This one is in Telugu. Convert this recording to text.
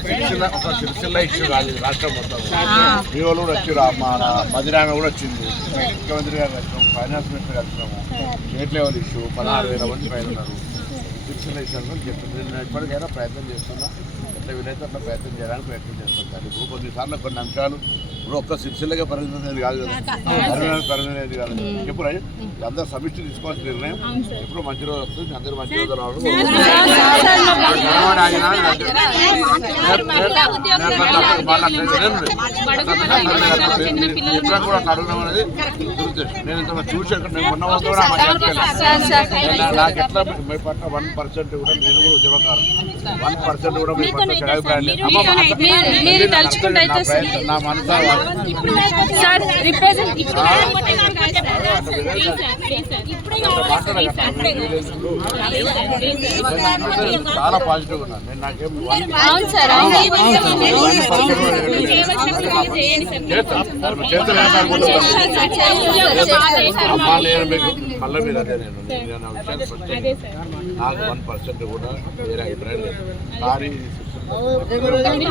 సిరిసిల్ల ఒక సిరిసిల్ల ఇష్యూ కాదు ఇది రాష్ట్రం మొత్తం మీ వాళ్ళు కూడా వచ్చారు మన మదిరామె కూడా వచ్చింది ముఖ్యమంత్రి గారు కలిసినాం ఫైనాన్స్ మినిస్టర్ కలిసినాము స్టేట్ లెవెల్ ఇష్యూ పదహారు వేల మంది పైన ఉన్నారు సిరిసిల్ల ఇష్యూ అని చెప్తుంది నేను ఎప్పటికైనా ప్రయత్నం చేస్తున్నా ఎట్లా వీలైతే అట్లా ప్రయత్నం చేయడానికి ప్రయత్నం చేస్తాను ఇప్పుడు కొన్నిసార్లు కొన్ని అంశాలు ఇప్పుడు ఒక్క సిరిసిల్లగా పరిమితమైనది కాదు కదా కాదు ఎప్పుడు అందరూ సమిష్టి తీసుకోవాల్సిన నిర్ణయం ఎప్పుడు మంచి రోజు వస్తుంది అందరూ మంచి రోజు రావడం కూడా అడగడం అనేది దురుద్దేశం నేను ఇంత చూసి అక్కడ నేను మొన్న వద్ద కూడా మర్యాద నాకు ఎట్లా మీ పట్ల వన్ పర్సెంట్ కూడా నేను కూడా ఉద్యమకారం వన్ పర్సెంట్ కూడా మీ పట్ల నా మనసు సార్ రిప్రజెంట్ చాలా పాజిటివ్ ఉన్నాను నేను నాకేం వన్ అవును సార్. మళ్ళీ మీరు అదే నేను. నాకు వన్ పర్సెంట్ కూడా వేరే అభిప్రాయం లేదు. కానీ